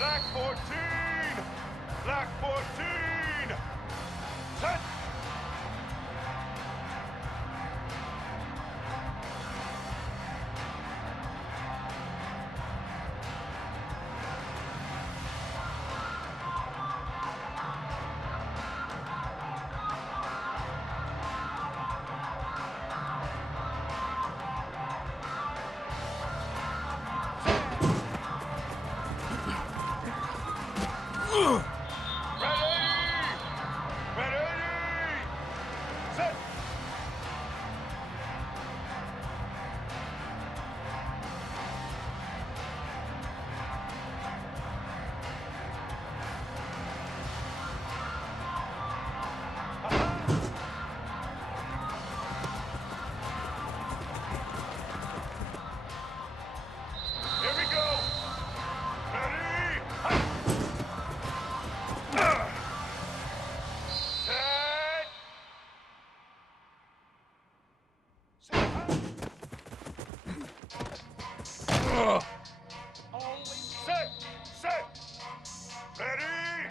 Black 14! Black 14! Set! Here we go! Ready? Set! Set! Ready?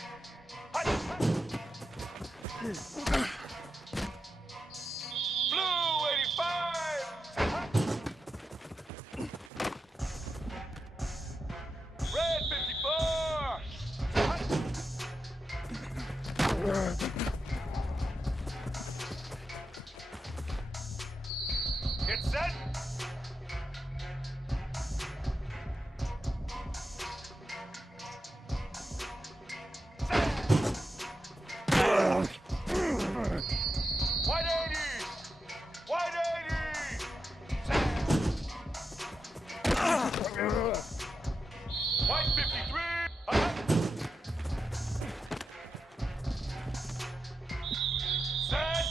Blue 85! Red 54! Get set! White 80! White 80! White 53! Set!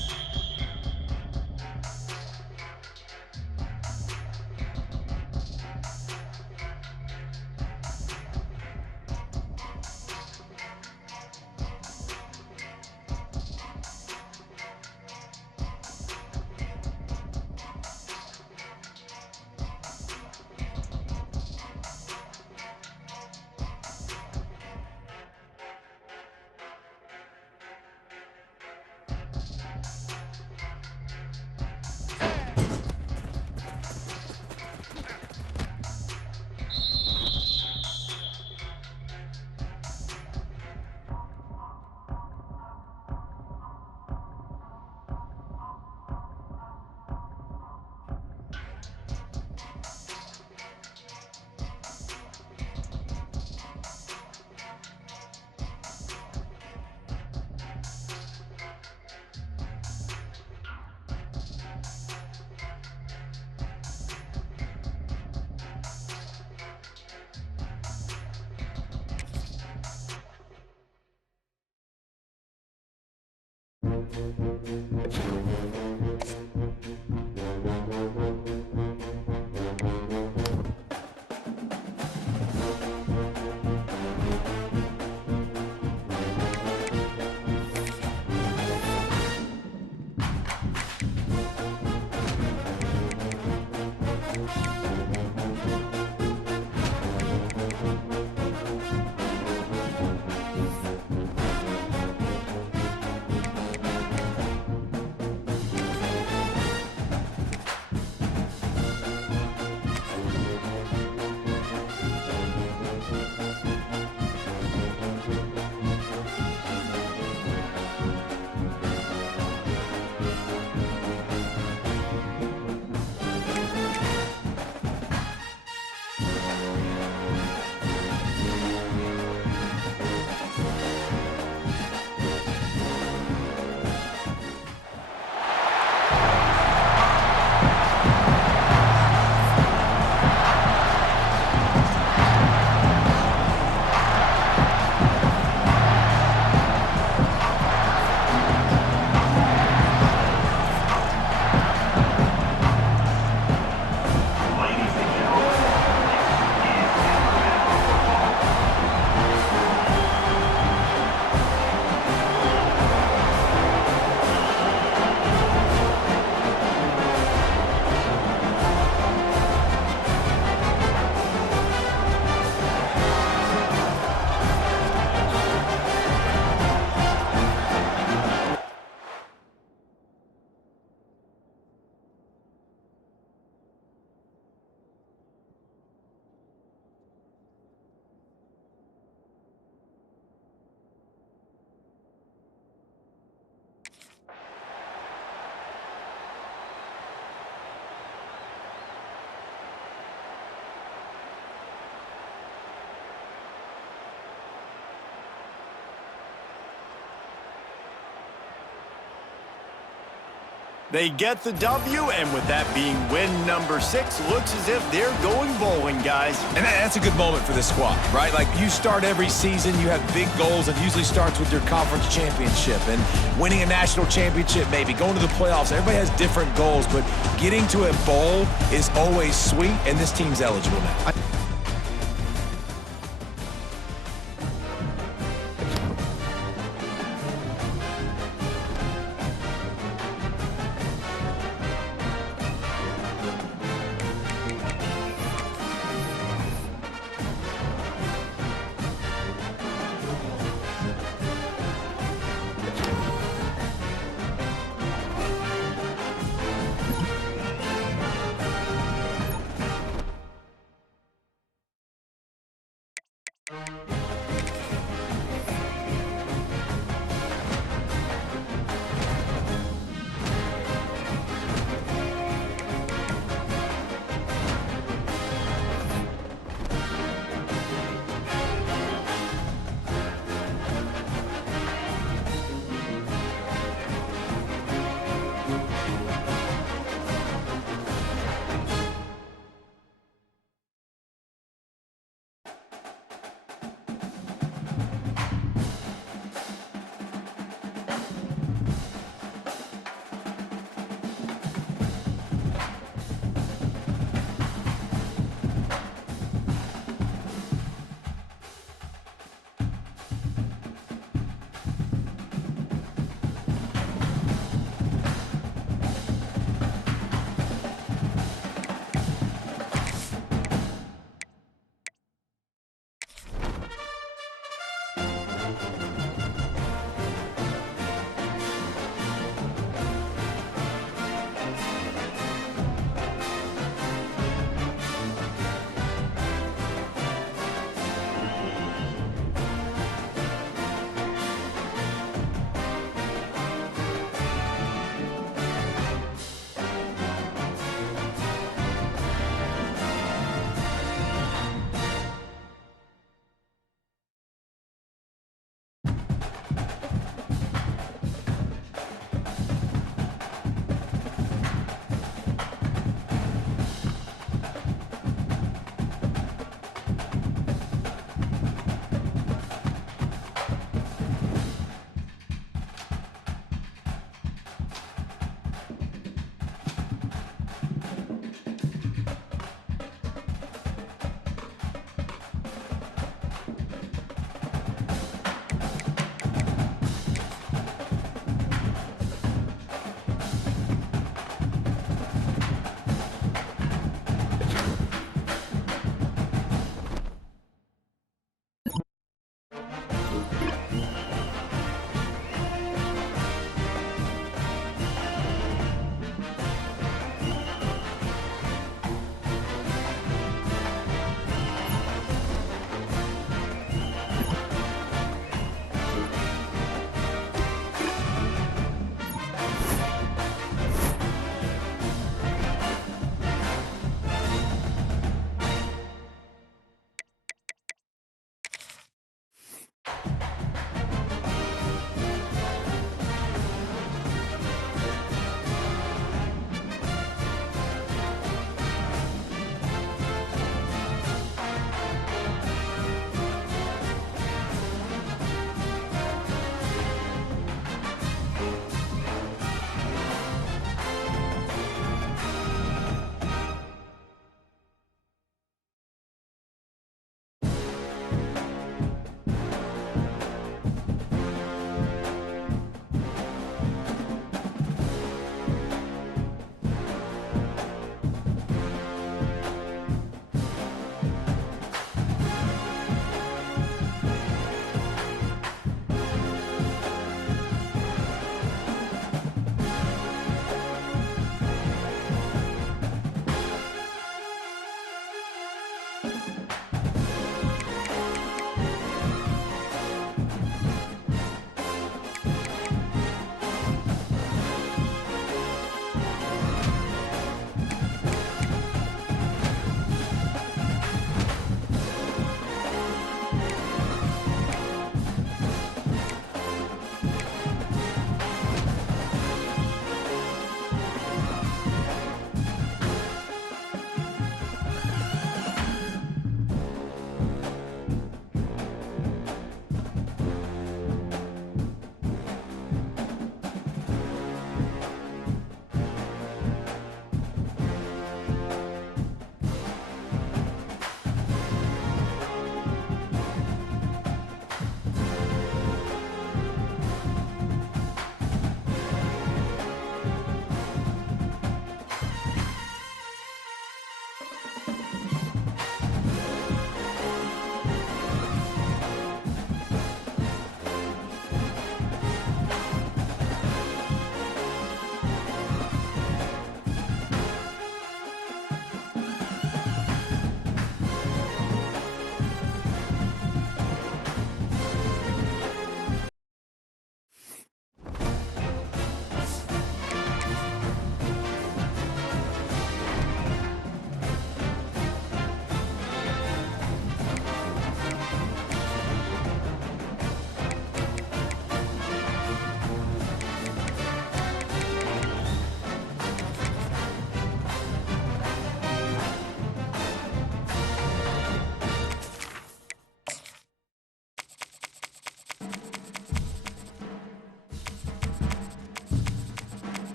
They get the W, and with that being win number 6, looks as if they're going bowling, guys. And that's a good moment for this squad, right? Like, you start every season, you have big goals. It usually starts with your conference championship and winning a national championship, maybe going to the playoffs. Everybody has different goals, but getting to a bowl is always sweet, and this team's eligible now.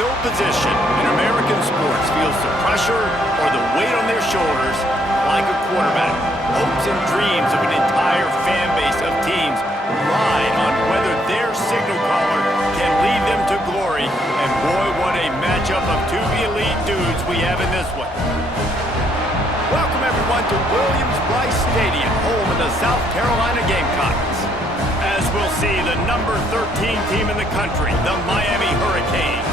No position in American sports feels the pressure or the weight on their shoulders like a quarterback. Hopes and dreams of an entire fan base of teams ride on whether their signal caller can lead them to glory. And boy, what a matchup of two elite dudes we have in this one. Welcome everyone to Williams-Brice Stadium, home of the South Carolina Gamecocks. As we'll see, the number 13 team in the country, the Miami Hurricanes,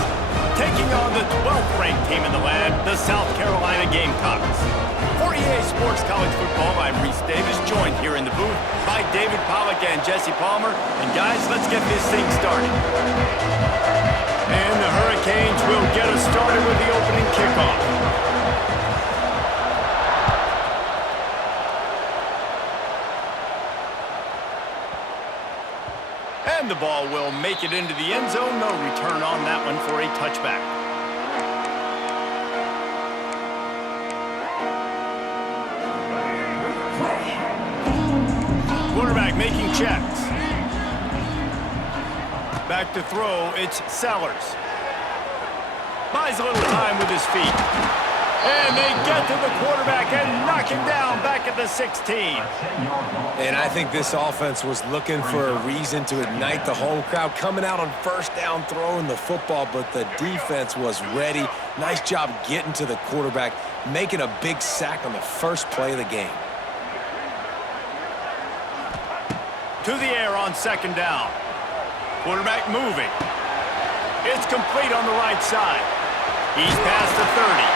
taking on the 12th ranked team in the land, the South Carolina Gamecocks. For EA Sports College Football, I'm Reese Davis, joined here in the booth by David Pollack and Jesse Palmer. And guys, let's get this thing started. And the Hurricanes will get us started with the opening kickoff. And the ball will make it into the end zone. No return on that one for a touchback. Quarterback making checks. Back to throw, it's Sellers. Buys a little time with his feet. And they get to the quarterback and knock him down back at the 16. And I think this offense was looking for a reason to ignite the home crowd, coming out on first down, throwing the football, but the defense was ready. Nice job getting to the quarterback, making a big sack on the first play of the game. To the air on second down. Quarterback moving. It's complete on the right side. He's past the 30.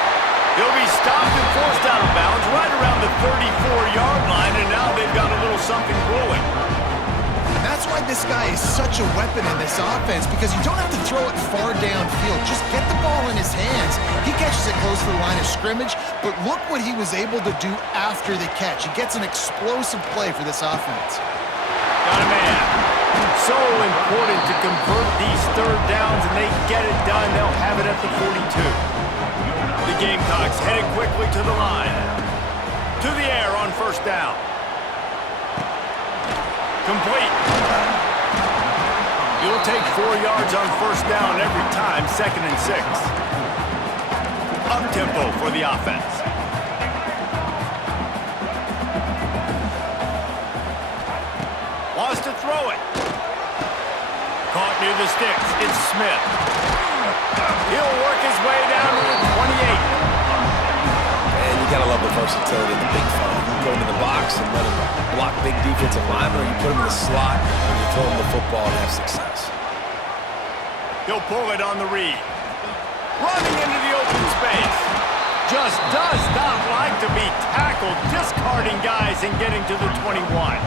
He'll be stopped and forced out of bounds right around the 34-yard line, and now they've got a little something brewing. That's why this guy is such a weapon in this offense, because you don't have to throw it far downfield. Just get the ball in his hands. He catches it close to the line of scrimmage, but look what he was able to do after the catch. He gets an explosive play for this offense. Got a man. So important to convert these third downs, and they get it done. They'll have it at the 42. The Gamecocks headed quickly to the line. To the air on first down. Complete. You'll take 4 yards on first down every time, 2nd and 6. Up-tempo for the offense. Wants to throw it. Caught near the sticks. It's Smith. He'll work his way down to the 28. And you gotta love the versatility of the big fella. You go into the box and let him block big defensive linemen, or you put him in the slot and you throw him the football and have success. He'll pull it on the read. Running into the open space. Just does not like to be tackled, discarding guys and getting to the 21.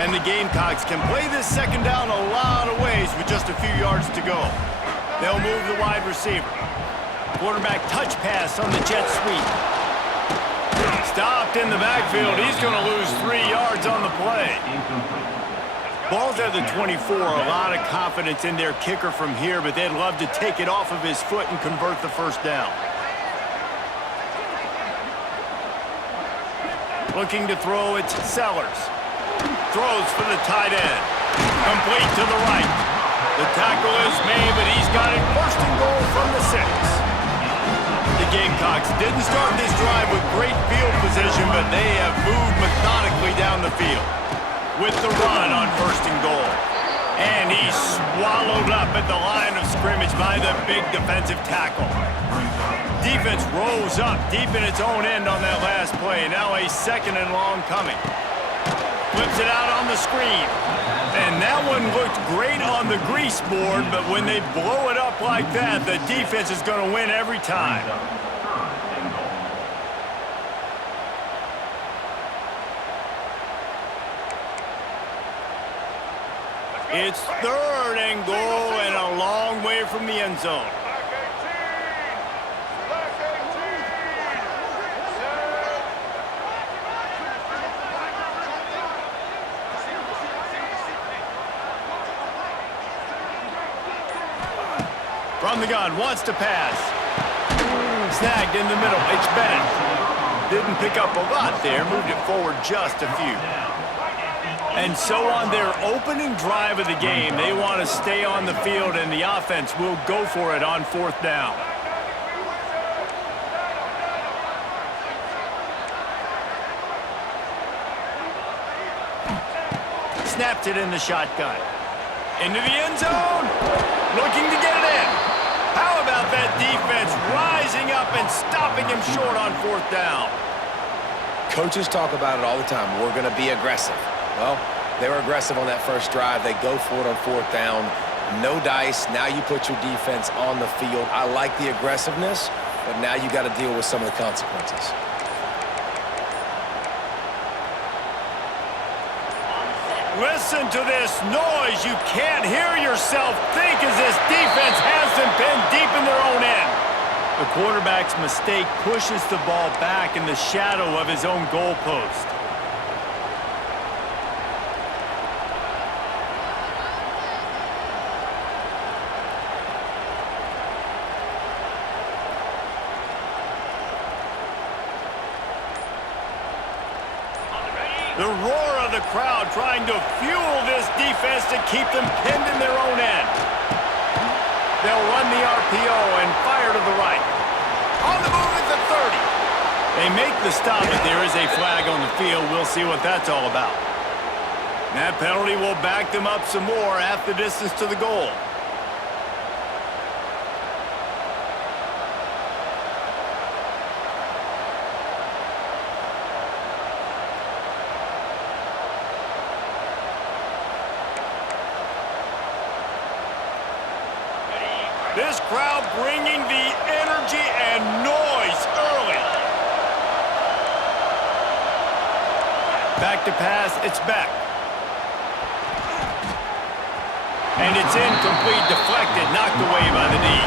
And the Gamecocks can play this second down a lot of ways with just a few yards to go. They'll move the wide receiver. Quarterback touch pass on the jet sweep. Stopped in the backfield. He's going to lose 3 yards on the play. Ball's at the 24. A lot of confidence in their kicker from here, but they'd love to take it off of his foot and convert the first down. Looking to throw, it's Sellers. Throws for the tight end. Complete to the right. The tackle is made, but he's got it first and goal from the 6. The Gamecocks didn't start this drive with great field position, but they have moved methodically down the field with the run on first and goal. And he's swallowed up at the line of scrimmage by the big defensive tackle. Defense rose up deep in its own end on that last play. Now a 2nd and long coming. Flips it out on the screen. And that one looked great on the grease board, but when they blow it up like that, the defense is going to win every time. It's 3rd and goal and a long way from the end zone. From the gun, wants to pass. Snagged in the middle, it's Bennett. Didn't pick up a lot there, moved it forward just a few. And so on their opening drive of the game, they want to stay on the field, and the offense will go for it on 4th down. Snapped it in the shotgun. Into the end zone. Looking to get it in. How about that defense rising up and stopping him short on 4th down? Coaches talk about it all the time. We're going to be aggressive. Well, they were aggressive on that first drive. They go for it on 4th down. No dice. Now you put your defense on the field. I like the aggressiveness, but now you got to deal with some of the consequences. Listen to this noise. You can't hear yourself think as this defense has them pinned deep in their own end. The quarterback's mistake pushes the ball back in the shadow of his own goalpost. The roar of the crowd trying to fuel this defense to keep them pinned in their own end. They'll run the RPO and fire to the right. On the move at the 30. They make the stop, but there is a flag on the field. We'll see what that's all about. That penalty will back them up some more at the distance to the goal. This crowd bringing the energy and noise early. Back to pass, it's back. And it's incomplete, deflected, knocked away by the knee.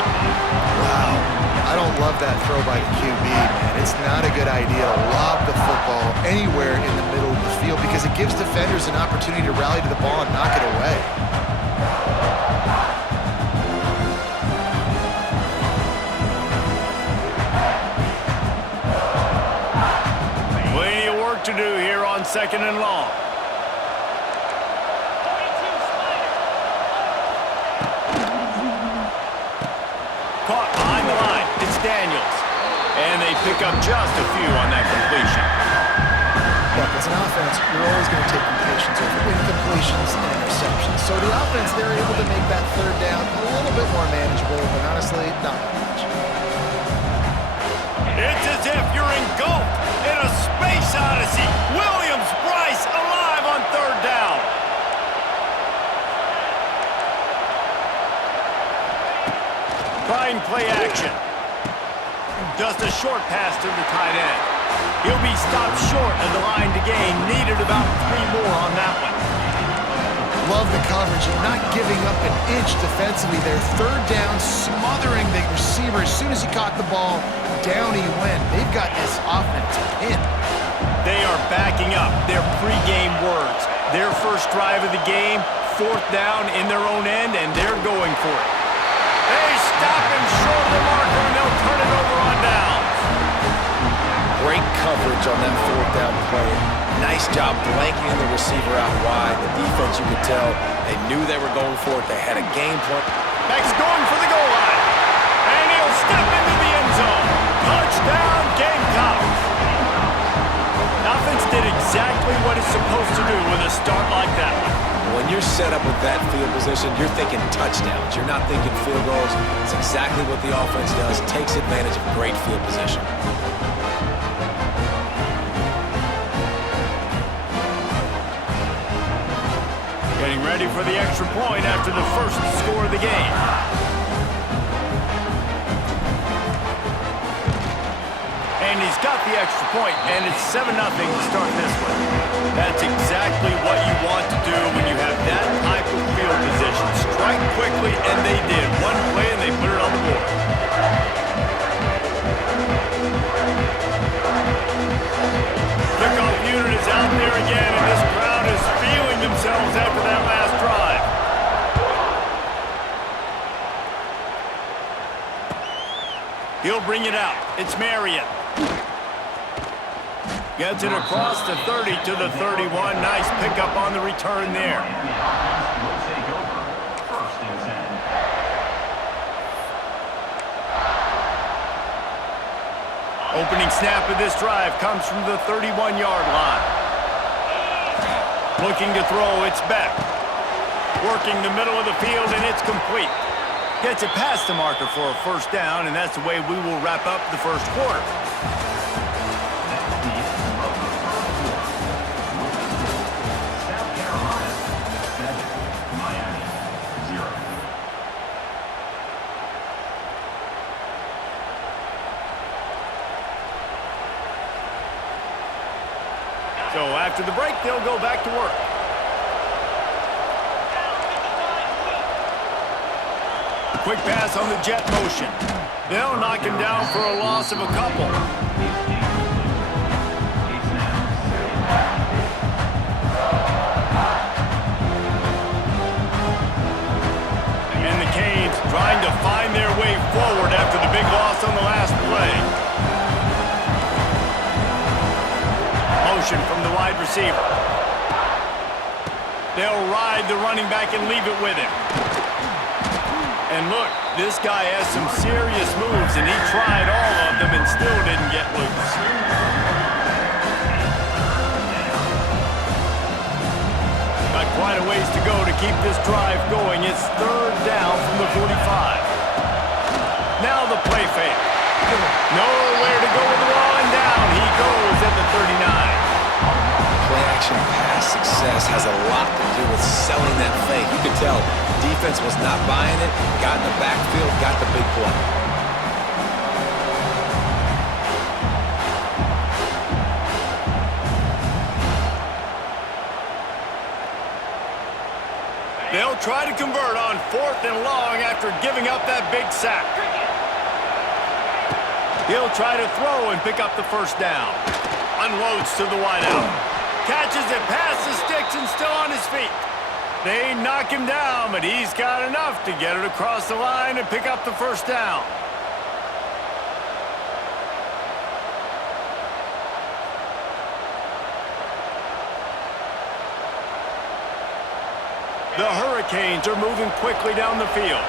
Wow. I don't love that throw by the QB, man. It's not a good idea to lob the football anywhere in the middle of the field because it gives defenders an opportunity to rally to the ball and knock it away. To do here on 2nd and long. Caught behind the line. It's Daniels. And they pick up just a few on that completion. Look, as an offense, you're always going to take completions over incompletions and interceptions. So the offense, they're able to make that 3rd down a little bit more manageable, but honestly, not that much. It's as if you're engulfed in a space odyssey. Williams-Brice alive on 3rd down. Trying play action. Just a short pass to the tight end. He'll be stopped short of the line to gain. Needed about 3 more on that one. Love the coverage and not giving up an inch defensively there. 3rd down, smothering the receiver. As soon as he caught the ball, down he went. They've got this offense pinned. They are backing up their pregame words. Their first drive of the game, 4th down in their own end, and they're going for it. They stop him short of the marker, and they'll turn it over on downs. Great coverage on that 4th down play. Nice job blanketing the receiver out wide. The defense, you could tell, they knew they were going for it. They had a game plan. Beck's going for the goal line. And he'll step into the end zone. Touchdown, Gamecocks. Offense did exactly what it's supposed to do with a start like that one. When you're set up with that field position, you're thinking touchdowns. You're not thinking field goals. It's exactly what the offense does. Takes advantage of great field position. Getting ready for the extra point after the first score of the game. And he's got the extra point, and it's 7-0 to start this one. That's exactly what you want to do when you have that type of field position. Strike quickly, and they did. One play, and they put it on the board. Kickoff unit is out there again, and this crowd is feeling themselves after that last drive. He'll bring it out. It's Marion. Gets it across the 30 to the 31. Nice pickup on the return there. Opening snap of this drive comes from the 31-yard line. Looking to throw, it's Beck. Working the middle of the field, and it's complete. Gets it past the marker for a first down, and that's the way we will wrap up the first quarter. So after the break, they'll go back to work. Quick pass on the jet motion. They'll knock him down for a loss of a couple. And the Canes trying to find their way forward after the big loss on the last play. Motion from the wide receiver. They'll ride the running back and leave it with him. And look, this guy has some serious moves, and he tried all of them and still didn't get loose. Got quite a ways to go to keep this drive going. It's third down from the 45. Now the play fake. Nowhere to go with the ball, and down he goes at the 39. Play-action pass success has a lot to do with selling that fake. You could tell defense was not buying it, got in the backfield, got the big play. They'll try to convert on 4th and long after giving up that big sack. He'll try to throw and pick up the first down. Unloads to the wideout. Catches it past the sticks and still on his feet. They knock him down, but he's got enough to get it across the line and pick up the first down. The Hurricanes are moving quickly down the field.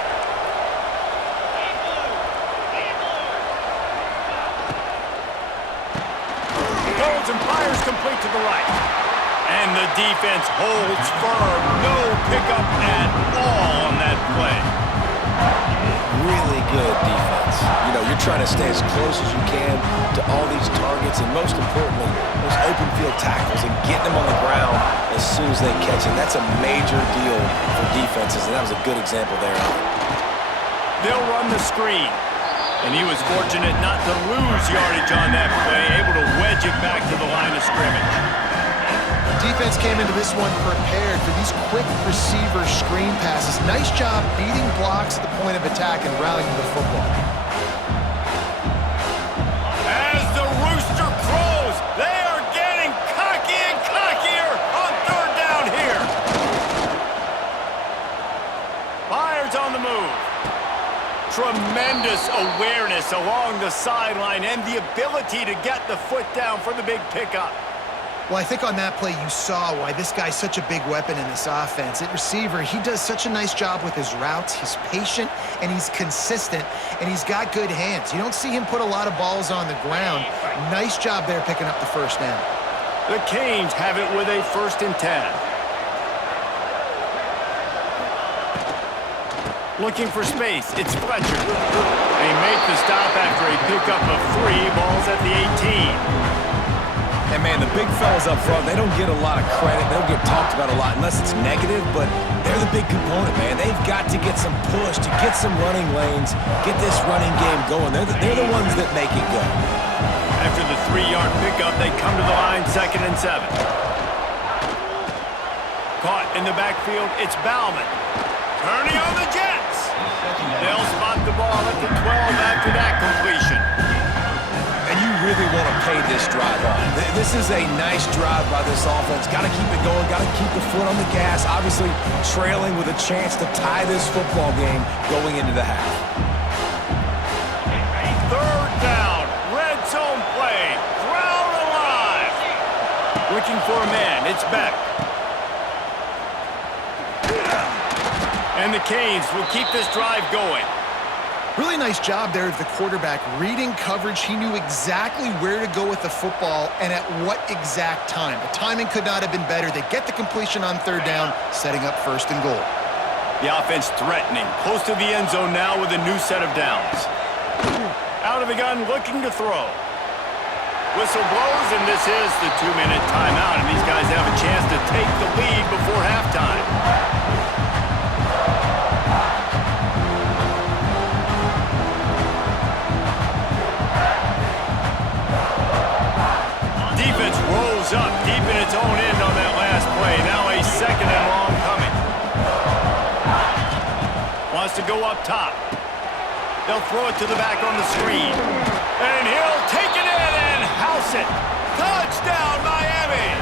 Goes and fires complete to the right. And the defense holds firm. No pickup at all on that play. Really good defense. You know, you're trying to stay as close as you can to all these targets, and most importantly, those open field tackles and getting them on the ground as soon as they catch it. That's a major deal for defenses, and that was a good example there. They'll run the screen. And he was fortunate not to lose yardage on that play, able to wedge it back to the line of scrimmage. Defense came into this one prepared for these quick receiver screen passes. Nice job beating blocks at the point of attack and rallying the football. As the rooster crows, they are getting cocky and cockier on third down here. Fires on the move. Tremendous awareness along the sideline and the ability to get the foot down for the big pickup. Well, I think on that play you saw why this guy's such a big weapon in this offense. At receiver, he does such a nice job with his routes. He's patient, and he's consistent, and he's got good hands. You don't see him put a lot of balls on the ground. Nice job there picking up the first down. The Canes have it with a 1st and 10. Looking for space, it's Fletcher. They make the stop after a pickup of 3 balls at the 18. And man, the big fellas up front, they don't get a lot of credit. They don't get talked about a lot unless it's negative, but they're the big component, man. They've got to get some push, to get some running lanes, get this running game going. They're the ones that make it go. After the 3-yard pickup, they come to the line 2nd and 7. Caught in the backfield, it's Bauman. Turning on the Jets. They'll spot the ball at the 12 after that completion. And you really want to pay this drive off. This is a nice drive by this offense. Got to keep it going. Got to keep the foot on the gas. Obviously, trailing with a chance to tie this football game going into the half. Third down. Red zone play. Ground alive. looking for a man. It's Beck. And the Canes will keep this drive going. Really nice job there of the quarterback. Reading coverage, he knew exactly where to go with the football and at what exact time. The timing could not have been better. They get the completion on third down, setting up first and goal. The offense threatening, close to the end zone now with a new set of downs. Out of the gun, looking to throw. Whistle blows, and this is the 2-minute timeout, and these guys have a chance to take the lead before halftime. Defense rolls up deep in its own end on that last play. Now a second and long coming. Wants to go up top. They'll throw it to the back on the screen. And he'll take it in and house it. Touchdown, Miami!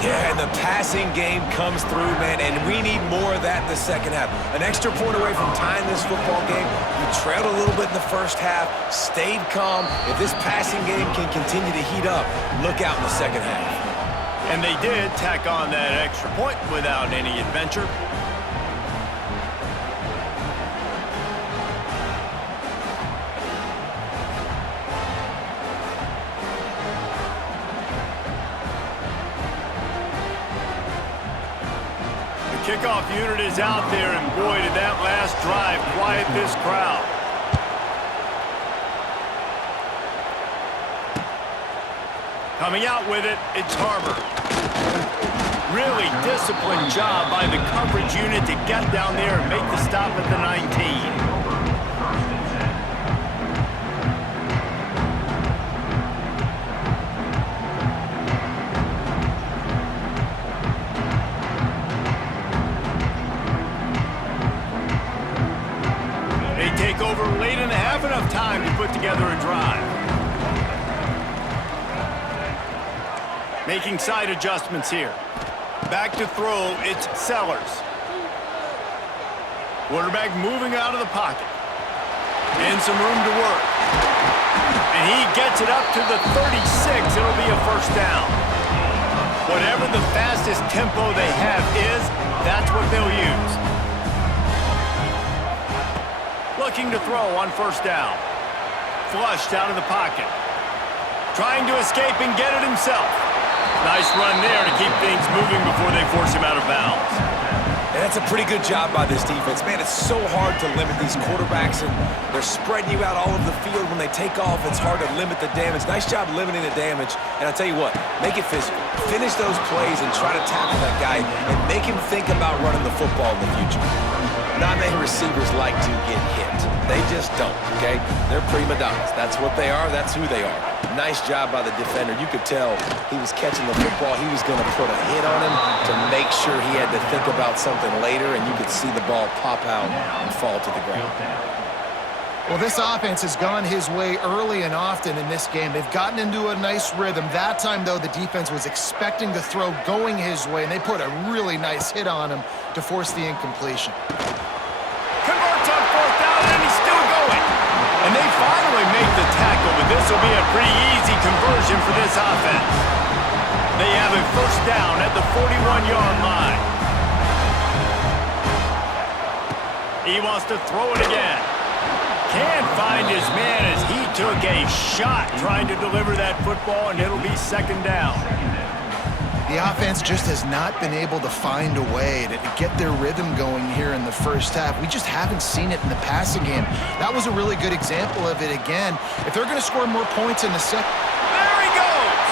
Yeah, and the passing game comes through, man, and we need more of that in the second half. An extra point away from tying this football game. We trailed a little bit in the first half, stayed calm. If this passing game can continue to heat up, look out in the second half. And they did tack on that extra point without any adventure. Kickoff unit is out there, and boy, did that last drive quiet this crowd. Coming out with it, it's Harbor. Really disciplined job by the coverage unit to get down there and make the stop at the 19. Over late in the half, enough time to put together a drive. Making side adjustments here. Back to throw, it's Sellers. Quarterback moving out of the pocket. And some room to work. And he gets it up to the 36. It'll be a first down. Whatever the fastest tempo they have is, that's what they'll use. Looking to throw on first down. Flushed out of the pocket. Trying to escape and get it himself. Nice run there to keep things moving before they force him out of bounds. And that's a pretty good job by this defense. Man, it's so hard to limit these quarterbacks, and they're spreading you out all over the field. When they take off, it's hard to limit the damage. Nice job limiting the damage. And I'll tell you what, make it physical. Finish those plays and try to tackle that guy and make him think about running the football in the future. Not many receivers like to get hit. They just don't, okay? They're prima donnas. That's what they are. That's who they are. Nice job by the defender. You could tell he was catching the football. He was going to put a hit on him to make sure he had to think about something later, and you could see the ball pop out and fall to the ground. Well, this offense has gone his way early and often in this game. They've gotten into a nice rhythm. That time, though, the defense was expecting the throw going his way, and they put a really nice hit on him to force the incompletion. Converts on fourth down, and he's still going. And they finally make the tackle, but this will be a pretty easy conversion for this offense. They have a first down at the 41-yard line. He wants to throw it again. Can't find his man as he took a shot trying to deliver that football, and it'll be second down. The offense just has not been able to find a way to get their rhythm going here in the first half. We just haven't seen it in the passing game. That was a really good example of it again. If they're going to score more points in the second... There he goes!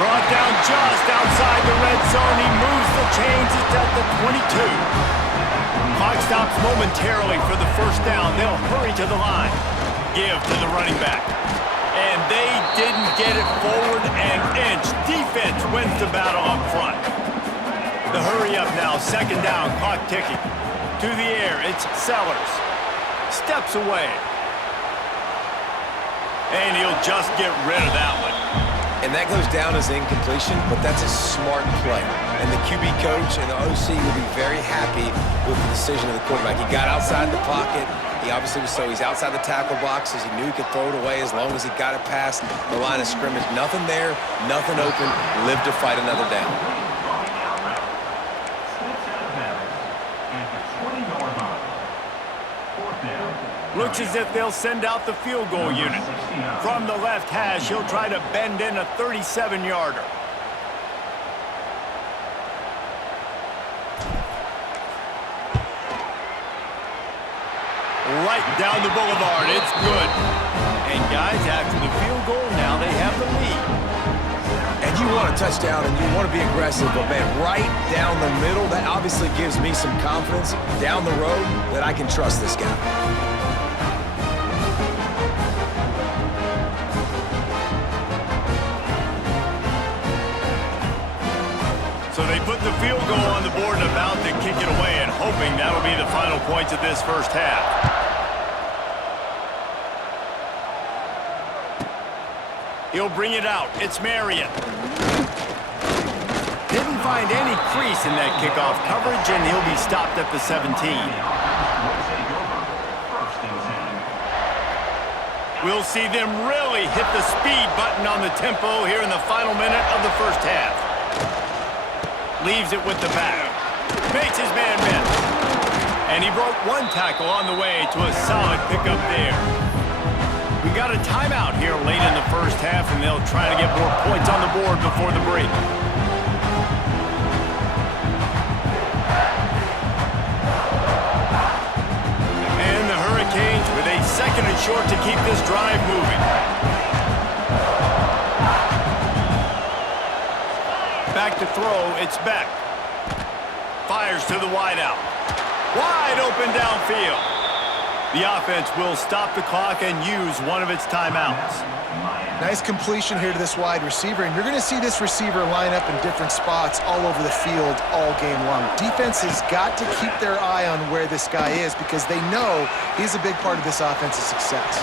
Brought down just outside the red zone. He moves the chains. It's at the 22. Clock stops momentarily for the first down. They'll hurry to the line. Give to the running back. And they didn't get it forward an inch. Defense wins the battle up front. The hurry up now, second down, clock ticking. To the air, it's Sellers. Steps away. And he'll just get rid of that one. And that goes down as incompletion, but that's a smart play. And the QB coach and the OC will be very happy with the decision of the quarterback. He got outside the pocket, He obviously was he's outside the tackle boxes. He knew he could throw it away as long as he got it past the line of scrimmage. Nothing there, nothing open. Lived to fight another down. Looks as if they'll send out the field goal unit. From the left hash, he'll try to bend in a 37-yarder. Right down the boulevard. It's good. And guys, after the field goal, now they have the lead. And you want a touchdown and you want to be aggressive, but man, right down the middle, that obviously gives me some confidence down the road that I can trust this guy. So they put the field goal on the board and about to kick it away, and hoping that'll be the final points of this first half. He'll bring it out. It's Marion. Didn't find any crease in that kickoff coverage, and he'll be stopped at the 17. We'll see them really hit the speed button on the tempo here in the final minute of the first half. Leaves it with the back. Makes his man miss. And he broke one tackle on the way to a solid pickup there. We got a timeout here late in the first half, and they'll try to get more points on the board before the break. And the Hurricanes with a second and short to keep this drive moving. Back to throw, it's Beck. Fires to the wideout. Wide open downfield. The offense will stop the clock and use one of its timeouts. Nice completion here to this wide receiver, and you're going to see this receiver line up in different spots all over the field all game long. Defense has got to keep their eye on where this guy is because they know he's a big part of this offense's success.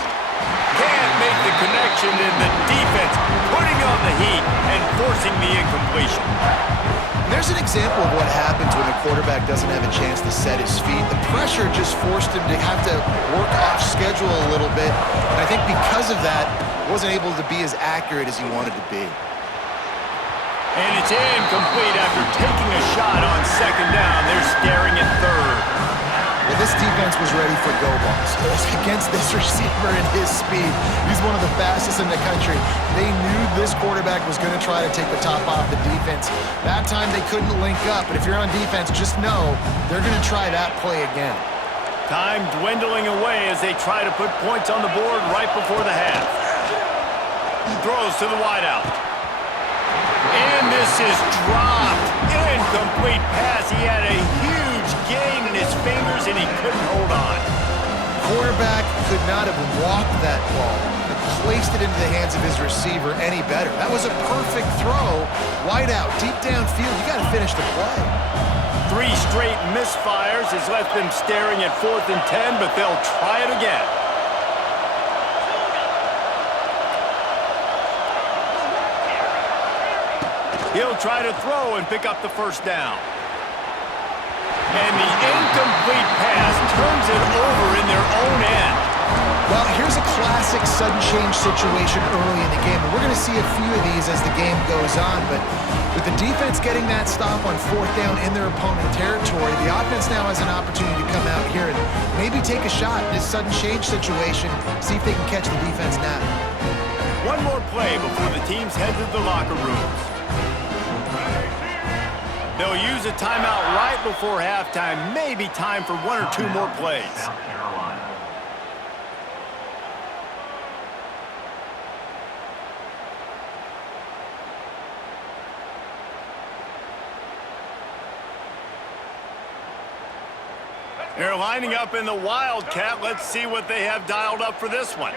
Can't make the connection in the defense, putting on the heat and forcing the incompletion. There's an example of what happens when the quarterback doesn't have a chance to set his feet. The pressure just forced him to have to work off schedule a little bit. And I think because of that, wasn't able to be as accurate as he wanted to be. And it's incomplete after taking a shot on second down. They're staring at third. Well, this defense was ready for go balls. Against this receiver and his speed. He's one of the fastest in the country. They knew this quarterback was going to try to take the top off the defense. That time they couldn't link up, but if you're on defense, just know they're going to try that play again. Time dwindling away as they try to put points on the board right before the half. Throws to the wideout. And this is dropped. Incomplete pass. He had a huge gain in his fingers and he couldn't hold on. Quarterback could not have walked that ball and placed it into the hands of his receiver any better. That was a perfect throw. Wide out, deep downfield. You got to finish the play. 3 straight misfires has left them staring at 4th and 10, but they'll try it again. He'll try to throw and pick up the first down. And the incomplete pass turns it over in their own end. Well, here's a classic sudden change situation early in the game. And we're going to see a few of these as the game goes on. But with the defense getting that stop on 4th down in their opponent territory, the offense now has an opportunity to come out here and maybe take a shot in this sudden change situation, see if they can catch the defense now. One more play before the teams head to the locker rooms. They'll use a timeout right before halftime. Maybe time for 1 or 2 more plays. They're lining up in the Wildcat. Let's see what they have dialed up for this one.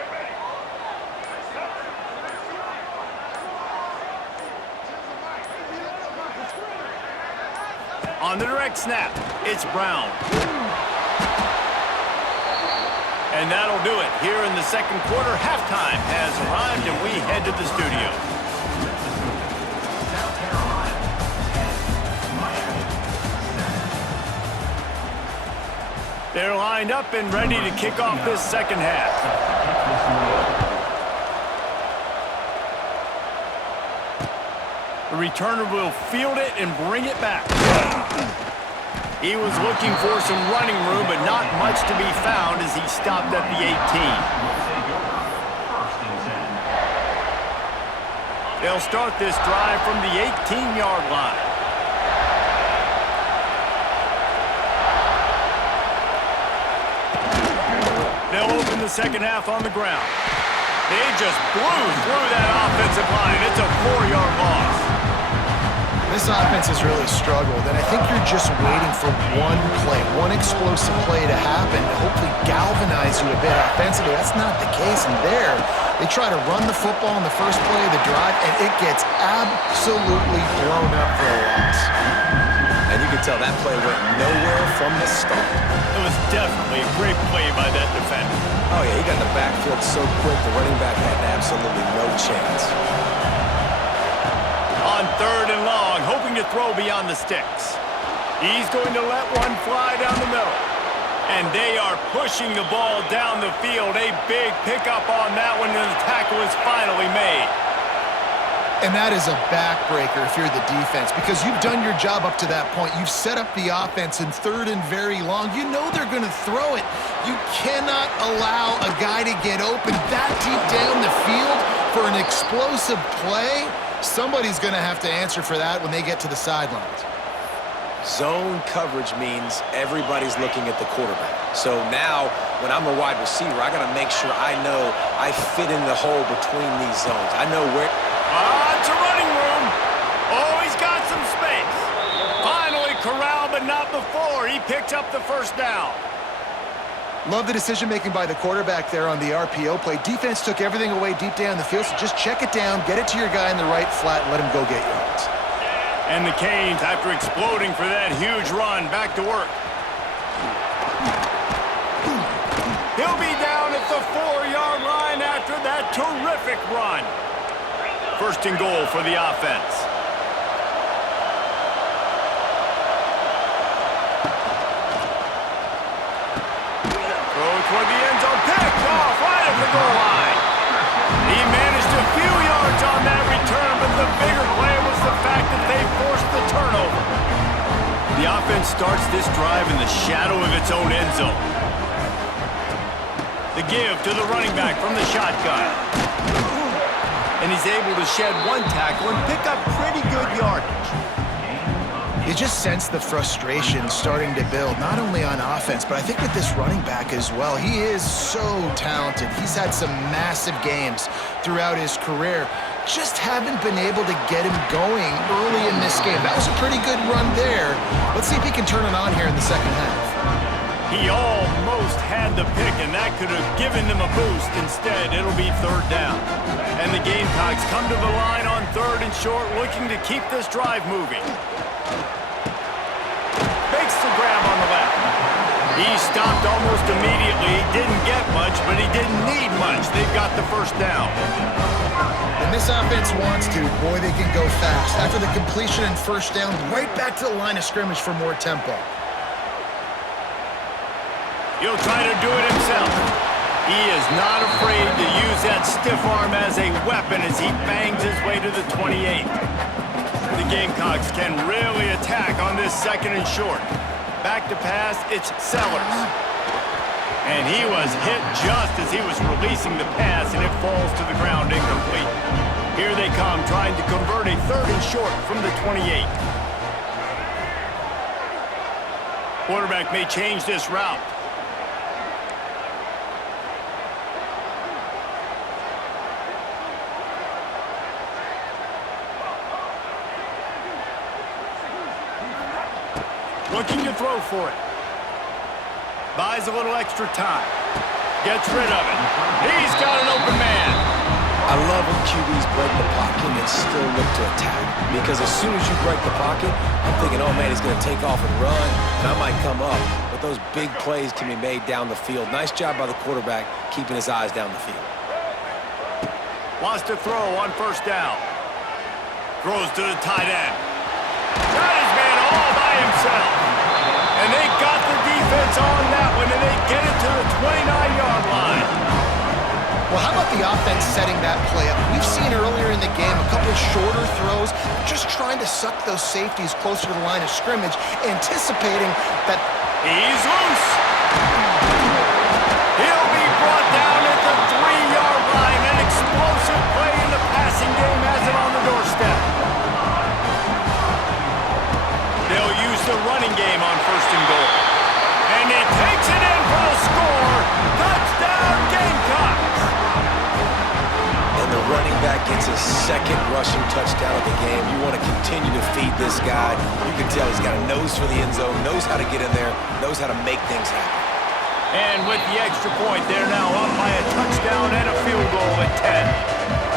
On the direct snap, it's Brown. And that'll do it. Here in the second quarter, halftime has arrived, and we head to the studio. They're lined up and ready to kick off this second half. The returner will field it and bring it back. He was looking for some running room, but not much to be found as he stopped at the 18. They'll start this drive from the 18-yard line. They'll open the second half on the ground. They just blew through that offensive line. It's a 4-yard loss. This offense has really struggled, and I think you're just waiting for one play, one explosive play to happen to hopefully galvanize you a bit offensively. That's not the case, and there, they try to run the football in the first play of the drive, and it gets absolutely blown up for a loss. And you can tell that play went nowhere from the start. It was definitely a great play by that defender. Oh, yeah, he got in the backfield so quick, the running back had absolutely no chance. On 3rd and long, hoping to throw beyond the sticks. He's going to let one fly down the middle. And they are pushing the ball down the field. A big pickup on that one, and the tackle is finally made. And that is a backbreaker if you're the defense, because you've done your job up to that point. You've set up the offense in 3rd and very long. You know they're going to throw it. You cannot allow a guy to get open that deep down the field for an explosive play. Somebody's going to have to answer for that when they get to the sidelines. Zone coverage means everybody's looking at the quarterback. So now, when I'm a wide receiver, I got to make sure I know I fit in the hole between these zones. I know where... It's a running room. Oh, he's got some space. Finally corralled, but not before. He picked up the first down. Love the decision-making by the quarterback there on the RPO play. Defense took everything away deep down the field, so just check it down, get it to your guy in the right flat, and let him go get yards. And the Canes, after exploding for that huge run, back to work. He'll be down at the 4-yard line after that terrific run. 1st and goal for the offense. Toward the end zone, picked off right at the goal line. He managed a few yards on that return, but the bigger play was the fact that they forced the turnover. The offense starts this drive in the shadow of its own end zone. The give to the running back from the shotgun. And he's able to shed one tackle and pick up pretty good yardage. You just sense the frustration starting to build, not only on offense, but I think with this running back as well. He is so talented. He's had some massive games throughout his career. Just haven't been able to get him going early in this game. That was a pretty good run there. Let's see if he can turn it on here in the second half. He almost had the pick, and that could have given them a boost. Instead, it'll be 3rd down. And the Gamecocks come to the line on 3rd and short, looking to keep this drive moving. Makes the grab on the left. He stopped almost immediately. He didn't get much, but he didn't need much. They've got the 1st down. When this offense wants to, boy, they can go fast. After the completion and 1st down, right back to the line of scrimmage for more tempo. He'll try to do it himself. He is not afraid to use that stiff arm as a weapon as he bangs his way to the 28. The Gamecocks can really attack on this 2nd and short. Back to pass, it's Sellers. And he was hit just as he was releasing the pass, and it falls to the ground incomplete. Here they come, trying to convert a 3rd and short from the 28. Quarterback may change this route. Looking to throw for it. Buys a little extra time. Gets rid of it. He's got an open man. I love when QBs break the pocket and still look to attack. Because as soon as you break the pocket, I'm thinking, oh man, he's going to take off and run, and I might come up. But those big plays can be made down the field. Nice job by the quarterback keeping his eyes down the field. Wants to throw on 1st down. Throws to the tight end. Got his man all by himself. And they got the defense on that one, get it to the 29-yard line. Well, how about the offense setting that play up? We've seen earlier in the game a couple shorter throws, just trying to suck those safeties closer to the line of scrimmage, anticipating that... He's loose. He'll be brought down at the 3-yard line. An explosive play in the passing game has it on the doorstep. They'll use the running game on 1st and goal. And it takes it in for the score. Touchdown, Gamecocks. And the running back gets his second rushing touchdown of the game. You want to continue to feed this guy. You can tell he's got a nose for the end zone, knows how to get in there, knows how to make things happen. And with the extra point, they're now up by a touchdown and a field goal at 10.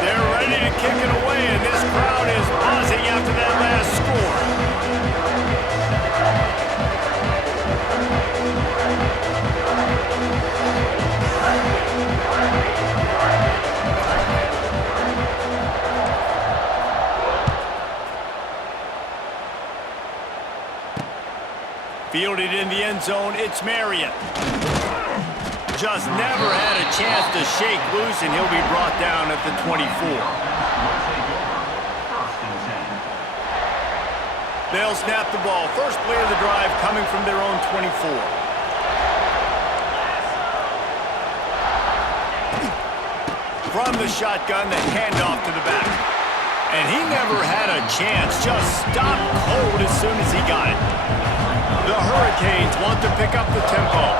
They're ready to kick it away, and this crowd is buzzing after that last score. Fielded in the end zone, it's Marion. Just never had a chance to shake loose, and he'll be brought down at the 24. They'll snap the ball. First play of the drive coming from their own 24. From the shotgun, the handoff to the back. And he never had a chance, just stopped cold as soon as he got it. The Hurricanes want to pick up the tempo.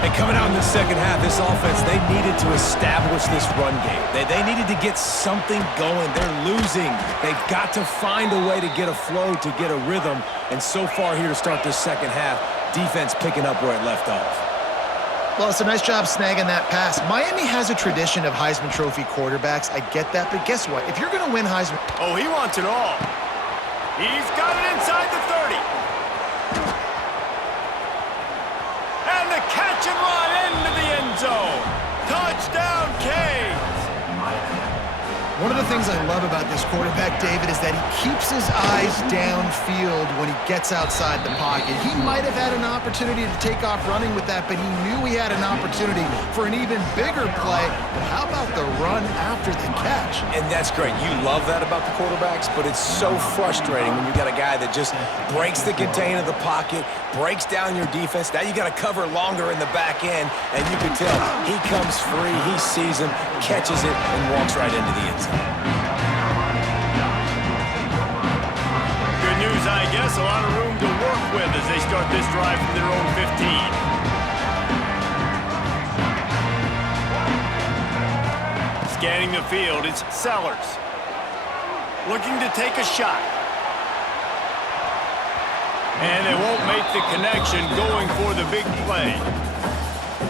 And coming out in the second half, this offense, they needed to establish this run game. They needed to get something going. They're losing. They've got to find a way to get a flow, to get a rhythm. And so far here to start this second half, defense picking up where it left off. Well, it's a nice job snagging that pass. Miami has a tradition of Heisman Trophy quarterbacks. I get that, but guess what? If you're going to win Heisman... Oh, he wants it all. He's got it inside the 30. And the catch and run into the end zone. Touchdown, Canes. One of the things I love about this quarterback, David, is that he keeps his eyes downfield when he gets outside the pocket. He might have had an opportunity to take off running with that, but he knew he had an opportunity for an even bigger play. But how about the run after the catch? And that's great. You love that about the quarterbacks, but it's so frustrating when you got a guy that just breaks the contain of the pocket, breaks down your defense. Now you got to cover longer in the back end, and you can tell he comes free, he sees him, catches it, and walks right into the end zone. Good news, I guess. A lot of room to work with as they start this drive from their own 15. Scanning the field, it's Sellers. Looking to take a shot. And they won't make the connection, going for the big play.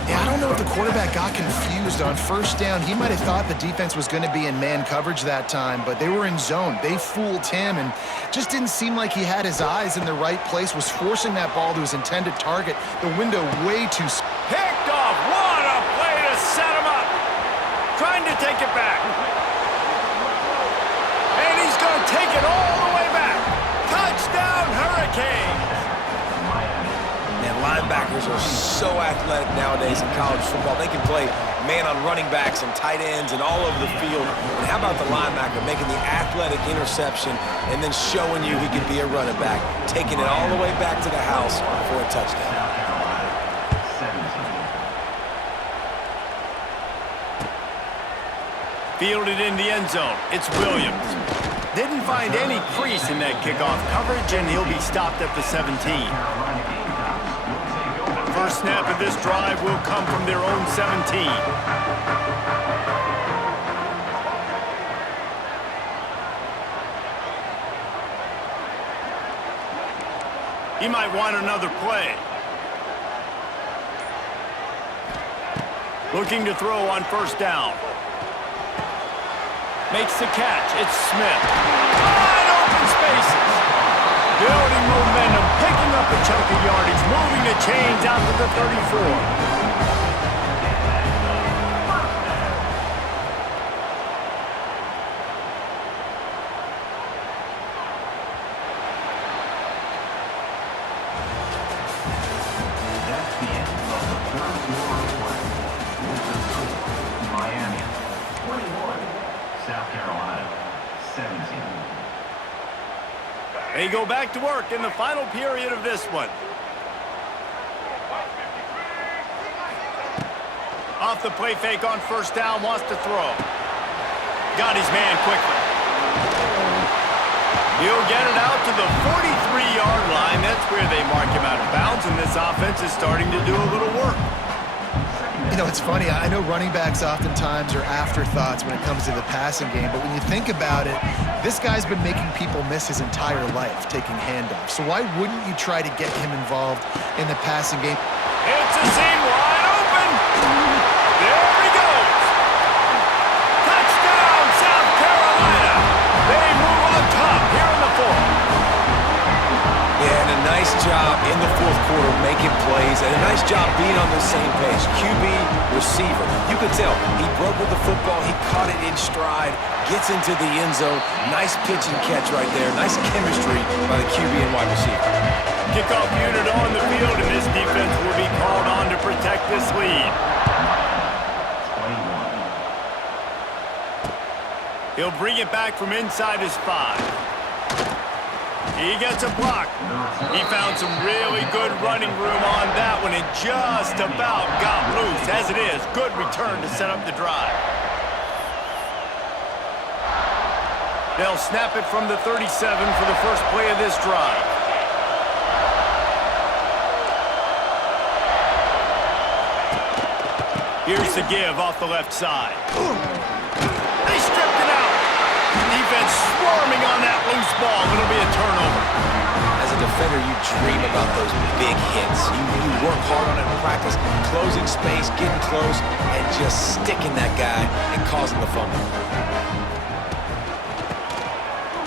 Yeah, I don't know if the quarterback got confused on first down. He might have thought the defense was going to be in man coverage that time, but they were in zone. They fooled him and just didn't seem like he had his eyes in the right place, was forcing that ball to his intended target. The window way too... Picked off. What a play to set him up. Trying to take it back. And he's going to take it all the way back. Touchdown, Hurricanes. And linebackers are so athletic nowadays in college football. They can play man on running backs and tight ends and all over the field. And how about the linebacker making the athletic interception and then showing you he can be a running back, taking it all the way back to the house for a touchdown. Fielded in the end zone. It's Williams. Didn't find any crease in that kickoff coverage, and he'll be stopped at the 17. First snap of this drive will come from their own 17. He might want another play. Looking to throw on first down. Makes the catch. It's Smith. Wide open spaces. Building momentum, picking up a chunk of yardage, moving the chains out to the 34. That's the end of the third Miami 21, South Carolina 17. They go back to work in the final period of this one. Off the play fake on first down, wants to throw. Got his man quickly. He'll get it out to the 43-yard line. That's where they mark him out of bounds, and this offense is starting to do a little work. You know, it's funny. I know running backs oftentimes are afterthoughts when it comes to the passing game, but when you think about it, this guy's been making people miss his entire life taking handoffs. So why wouldn't you try to get him involved in the passing game? It's a seam wide open. There he goes. Touchdown, South Carolina. They move on top here in the fourth. Yeah, and a nice job in the fourth quarter making plays, and a nice job being on the same page. QB, receiver. You could tell he broke with the football. He caught it in stride, gets into the end zone. Nice pitch and catch right there. Nice chemistry by the QB and wide receiver. Kickoff unit on the field, and this defense will be called on to protect this lead. 21. He'll bring it back from inside his 5. He gets a block. He found some really good running room on that one and just about got loose. As it is, good return to set up the drive. They'll snap it from the 37 for the first play of this drive. Here's the give off the left side. They stripped it out. Defense swarming on that loose ball. It'll be a turnover. As a defender, you dream about those big hits. You work hard on it in practice, closing space, getting close, and just sticking that guy and causing the fumble.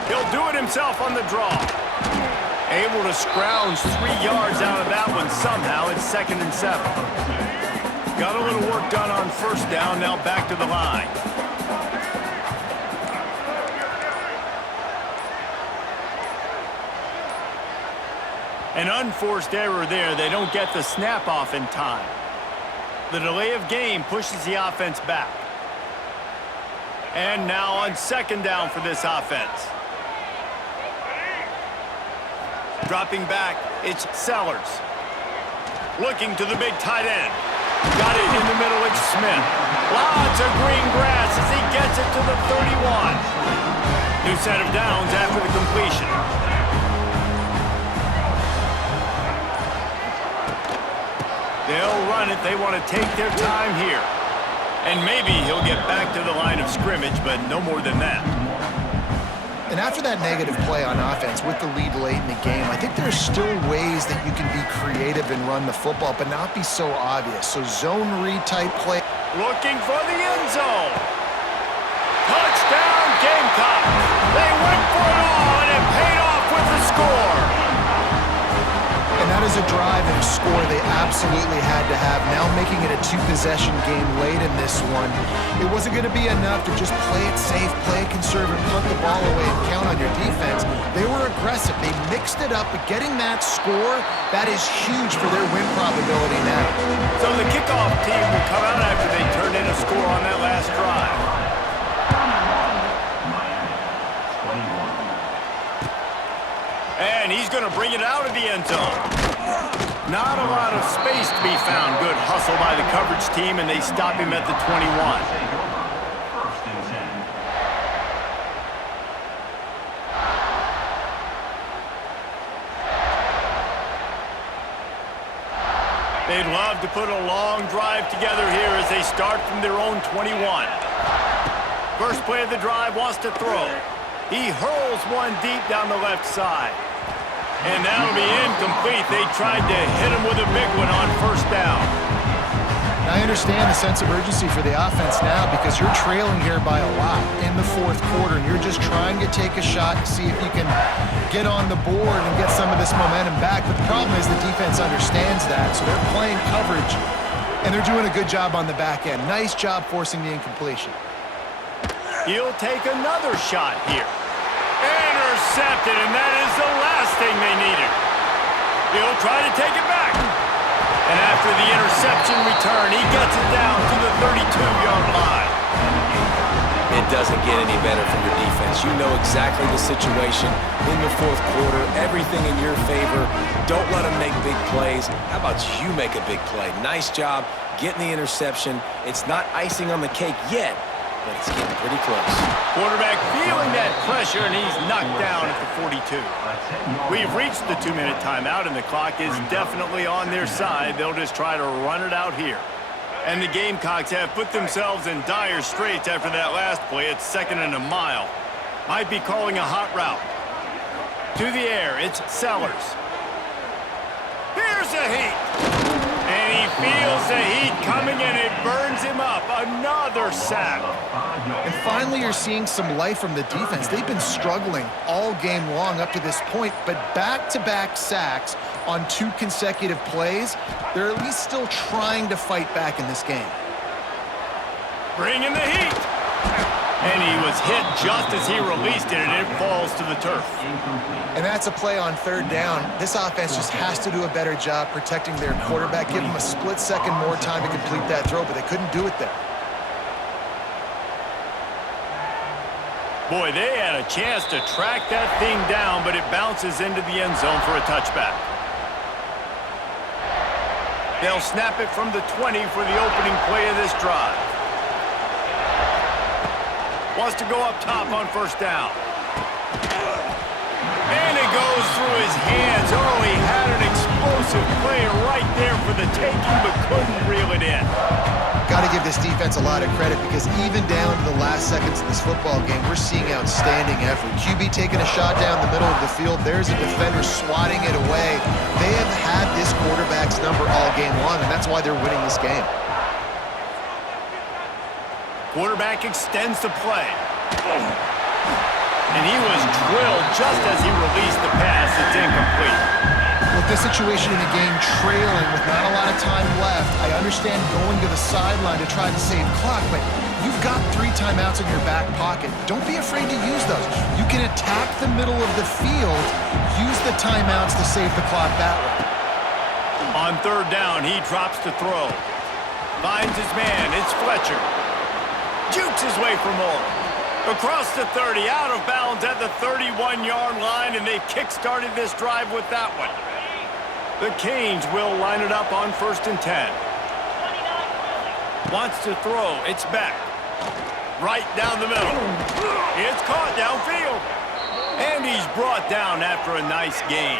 He'll do it himself on the draw. Able to scrounge 3 yards out of that one somehow. It's 2nd and 7. Got a little work done on first down. Now back to the line. An unforced error there. They don't get the snap off in time. The delay of game pushes the offense back. And now on 2nd down for this offense. Dropping back, it's Sellers. Looking to the big tight end. Got it in the middle, it's Smith. Lots of green grass as he gets it to the 31. New set of downs after the completion. They'll run it. They want to take their time here. And maybe he'll get back to the line of scrimmage, but no more than that. And after that negative play on offense with the lead late in the game, I think there's still ways that you can be creative and run the football, but not be so obvious. So zone read type play. Looking for the end zone. Touchdown, Gamecocks. They went for it all, and it paid off with the score. And that is a drive and a score they absolutely had to have. Now making it a 2-possession game late in this one. It wasn't going to be enough to just play it safe, play it conservative, punt the ball away, and count on your defense. They were aggressive. They mixed it up, but getting that score, that is huge for their win probability now. So the kickoff team will come out after they turned in a score on that last drive. And he's going to bring it out of the end zone. Not a lot of space to be found. Good hustle by the coverage team, and they stop him at the 21. They'd love to put a long drive together here as they start from their own 21. First play of the drive, wants to throw. He hurls one deep down the left side. And that'll be incomplete. They tried to hit him with a big one on first down. I understand the sense of urgency for the offense now because you're trailing here by a lot in the fourth quarter, and you're just trying to take a shot to see if you can get on the board and get some of this momentum back. But the problem is the defense understands that, so they're playing coverage, and they're doing a good job on the back end. Nice job forcing the incompletion. He'll take another shot here. Intercepted, and that is the last thing they needed. He'll try to take it back. And after the interception return, he gets it down to the 32-yard line. It doesn't get any better for your defense. You know exactly the situation in the fourth quarter, everything in your favor. Don't let them make big plays. How about you make a big play? Nice job getting the interception. It's not icing on the cake yet, but it's getting pretty close. Quarterback feeling that pressure, and he's knocked down at the 42. We've reached the 2-minute timeout, and the clock is definitely on their side. They'll just try to run it out here. And the Gamecocks have put themselves in dire straits after that last play. It's 2nd and a mile. Might be calling a hot route. To the air, it's Sellers. Here's a heat. And he feels the heat coming, and it burns him up. Another sack. And finally, you're seeing some life from the defense. They've been struggling all game long up to this point, but back-to-back sacks on 2 consecutive plays, they're at least still trying to fight back in this game. Bring in the heat. And he was hit just as he released it, and it falls to the turf. And that's a play on 3rd down. This offense just has to do a better job protecting their quarterback. Give him a split second more time to complete that throw, but they couldn't do it there. Boy, they had a chance to track that thing down, but it bounces into the end zone for a touchback. They'll snap it from the 20 for the opening play of this drive. Wants to go up top on 1st down. And it goes through his hands. Oh, he had an explosive play right there for the taking, but couldn't reel it in. Got to give this defense a lot of credit because even down to the last seconds of this football game, we're seeing outstanding effort. QB taking a shot down the middle of the field. There's a defender swatting it away. They have had this quarterback's number all game long, and that's why they're winning this game. Quarterback extends the play. And he was drilled just as he released the pass. It's incomplete. With this situation in the game trailing with not a lot of time left, I understand going to the sideline to try to save clock, but you've got 3 timeouts in your back pocket. Don't be afraid to use those. You can attack the middle of the field, use the timeouts to save the clock that way. On 3rd down, he drops to throw. Finds his man. It's Fletcher. Jukes his way for more. Across the 30, out of bounds at the 31-yard line, and they've kick-started this drive with that one. The Canes will line it up on 1st and 10. Wants to throw. It's back. Right down the middle. It's caught downfield. And he's brought down after a nice gain.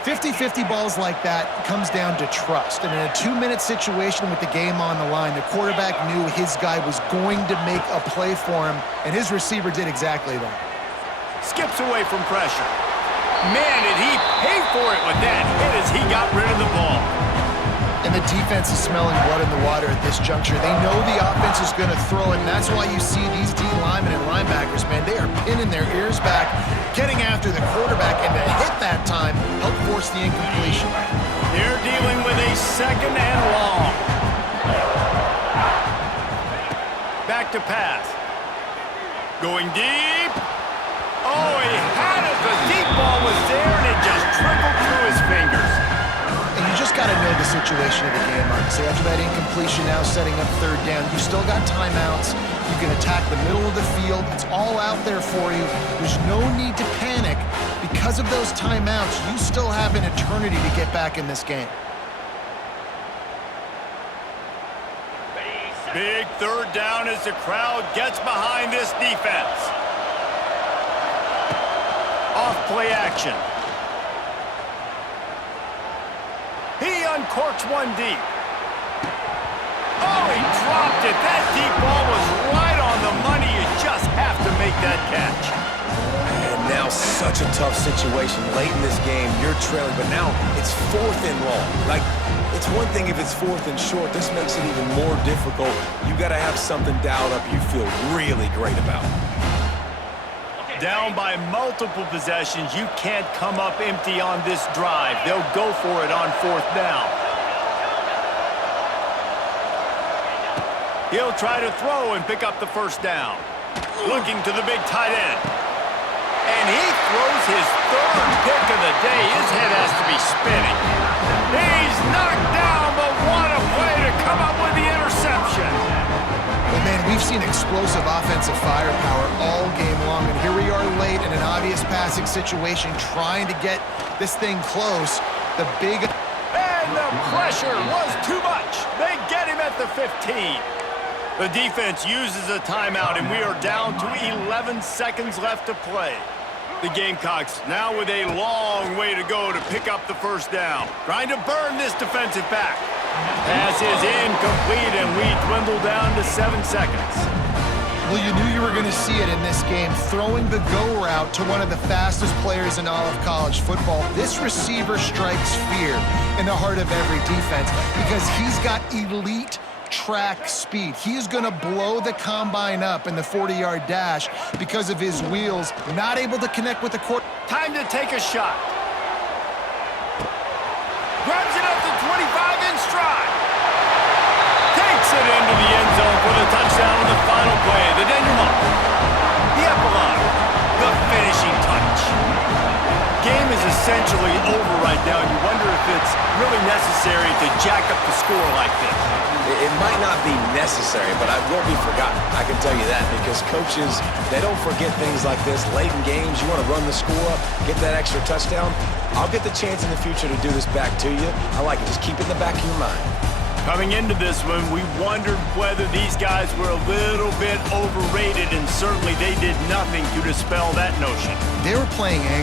50-50 balls like that comes down to trust. And in a 2-minute situation with the game on the line, the quarterback knew his guy was going to make a play for him, and his receiver did exactly that. Skips away from pressure. Man, did he pay for it with that hit as he got rid of the ball. And the defense is smelling blood in the water at this juncture. They know the offense is going to throw it, and that's why you see these D linemen and linebackers, man, they are pinning their ears back, getting after the quarterback, and to hit that time, help force the incompletion. They're dealing with a 2nd and long. Back to pass. Going deep. Oh, he had it. The deep ball was there, and it just trickled through his fingers. And you just got to know the situation of the game, obviously. After that incompletion, now setting up 3rd down, you still got timeouts. You can attack the middle of the field. It's all out there for you. There's no need to panic. Because of those timeouts, you still have an eternity to get back in this game. Big 3rd down as the crowd gets behind this defense. Off play action. He uncorks one deep. Oh, he dropped it. That deep ball was right on the money. You just have to make that catch. And now such a tough situation. Late in this game, you're trailing, but now it's 4th and long. Like, it's one thing if it's 4th and short. This makes it even more difficult. You got to have something dialed up you feel really great about. Down by multiple possessions, you can't come up empty on this drive. They'll go for it on 4th down. He'll try to throw and pick up the 1st down. Looking to the big tight end. And he throws his 3rd pick of the day, his head has to be spinning. He's knocked down, but what a play to come up with the interception. But man, we've seen explosive offensive firepower all game long, and here we are late in an obvious passing situation trying to get this thing close. The big... And the pressure was too much. They get him at the 15. The defense uses a timeout, and we are down to 11 seconds left to play. The Gamecocks now with a long way to go to pick up the first down. Trying to burn this defensive back. Pass is incomplete, and we dwindle down to 7 seconds. Well, you knew you were going to see it in this game, throwing the go route to one of the fastest players in all of college football. This receiver strikes fear in the heart of every defense because he's got elite track speed. He is going to blow the combine up in the 40-yard dash because of his wheels, not able to connect with the court. Time to take a shot. Grabs it up to 25 in stride. Takes it into the end zone for the touchdown on the final play. The denouement. The epilogue. The finishing touch. Game is essentially over right now. You wonder if it's really necessary to jack up the score like this. It might not be necessary, but it won't be forgotten. I can tell you that because coaches, they don't forget things like this. Late in games, you want to run the score up, get that extra touchdown. I'll get the chance in the future to do this back to you. I like it. Just keep it in the back of your mind. Coming into this one, we wondered whether these guys were a little bit overrated, and certainly they did nothing to dispel that notion. They were playing